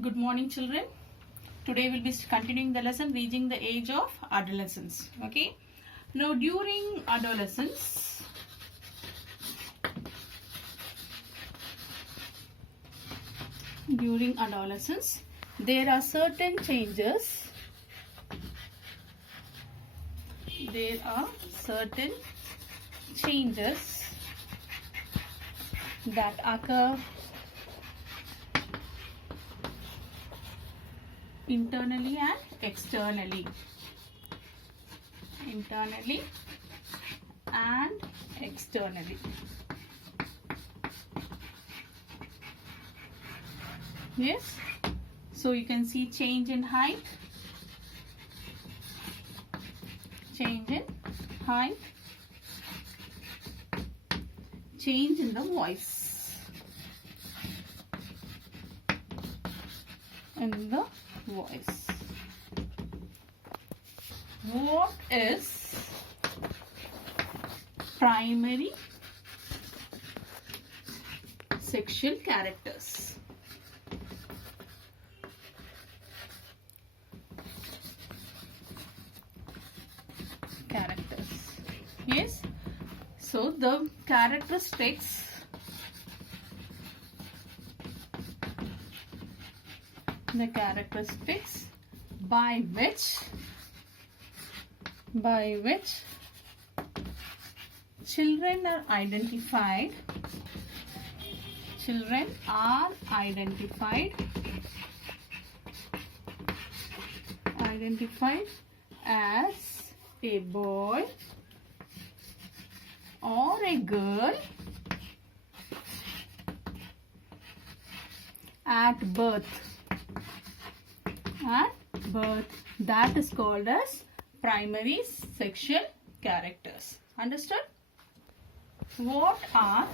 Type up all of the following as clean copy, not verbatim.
Good morning, children. Today we'll be continuing the lesson reaching the age of adolescence. Okay. Now during adolescence, there are certain changes. There are certain changes that occur internally and externally. Internally and externally. Yes. So you can see change in height. Change in height. Change in the voice. In the voice. What is primary sexual characters? Yes. So the characteristics by which children are identified as a boy or a girl at birth. That is called as primary sexual characters. Understood? What are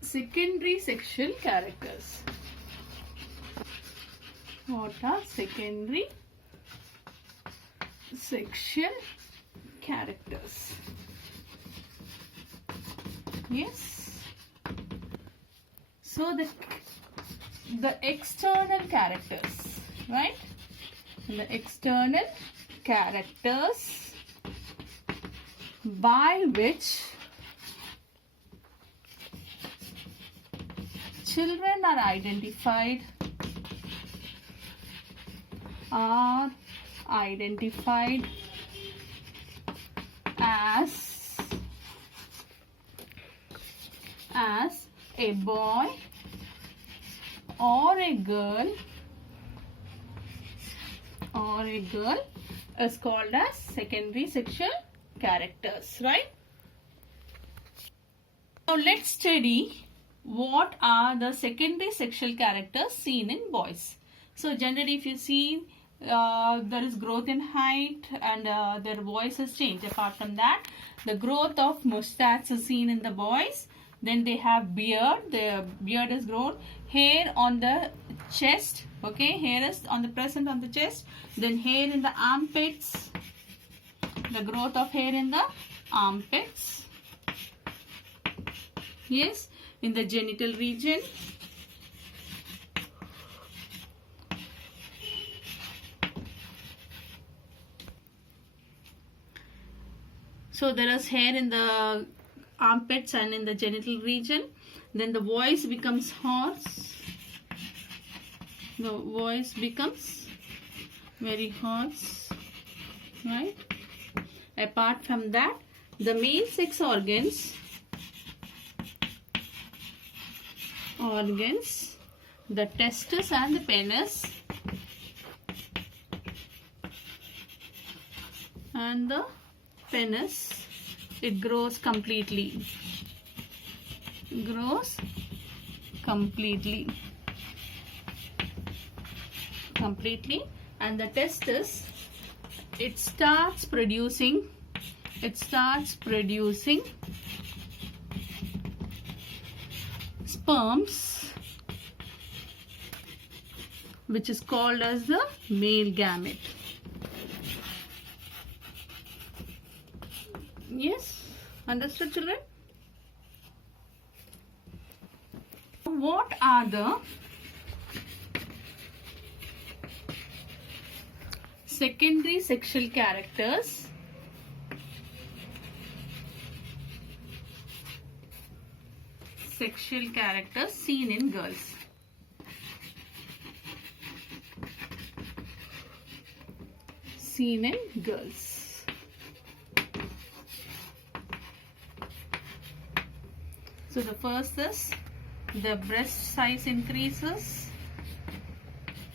secondary sexual characters? What are secondary sexual characters? Yes. So the external characters, right? The external characters by which children are identified as a boy or a girl is called as secondary sexual characters, right? Now let's study what are the secondary sexual characters seen in boys. So generally if you see there is growth in height and their voice has changed. Apart from that, the growth of mustache is seen in the boys. Then they have beard. Their beard is grown. Hair on the chest. Okay, hair is present on the chest. Then hair in the armpits. The growth of hair in the armpits. Yes, in the genital region. So there is hair in the armpits and in the genital region. Then the voice becomes hoarse. The voice becomes very hoarse, right? Apart from that, the male sex organs, the testis and the penis, it grows completely. And the testis, it starts producing sperms, which is called as the male gamete. Yes, understood, children? what are the secondary sexual characters seen in girls? Seen in girls. So the first is the breast size increases.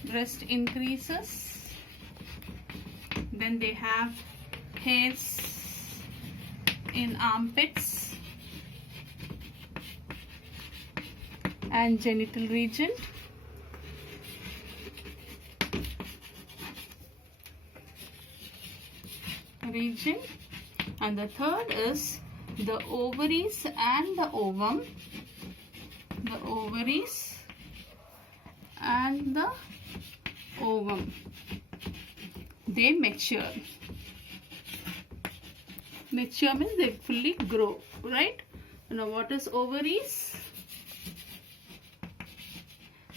Breast increases. Then they have hairs in armpits and genital region. And the third is the ovaries and the ovum. The ovaries and the ovum. They mature. Mature means they fully grow, right? Now what is ovaries?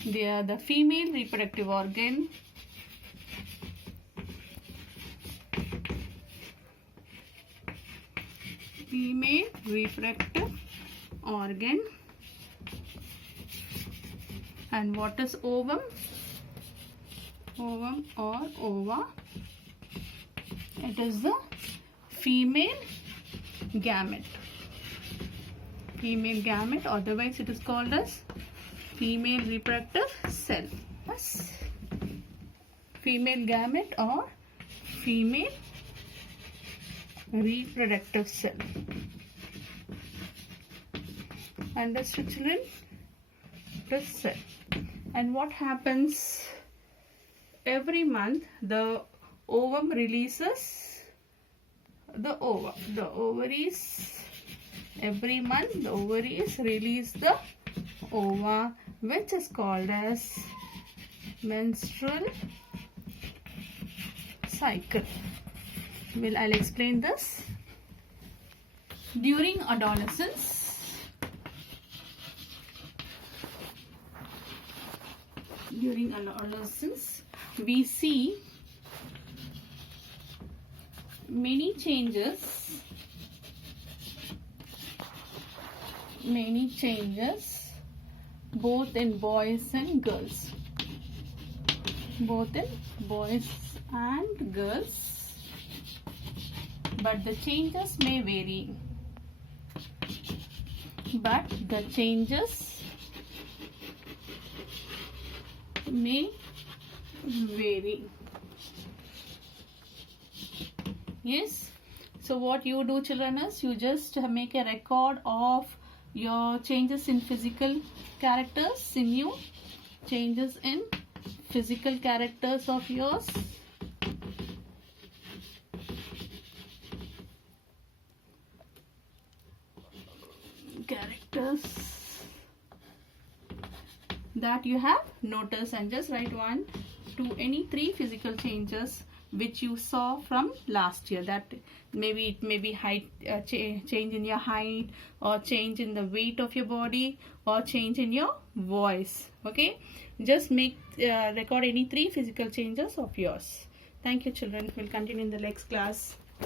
They are the female reproductive organ. Female reproductive organ. And what is ovum? Ovum or ova? It is the female gamete. Female gamete, otherwise it is called as female reproductive cell. Yes. Female gamete or female reproductive cell. Understood, children? This cell. And what happens every month? The ovum releases the ova. The ovaries, every month the ovaries release the ova, which is called as menstrual cycle. I'll explain this. During adolescence, we see many changes both in boys and girls. But the changes may vary. Yes. So what you do, children, is you just make a record of your changes in physical characters in you. Changes in physical characters of yours. Characters that you have noticed, and just write 1 to any 3 physical changes which you saw from last year. That maybe it may be height, change in your height, or change in the weight of your body, or change in your voice. Okay, just make record any 3 physical changes of yours. Thank you, children. We'll continue in the next class.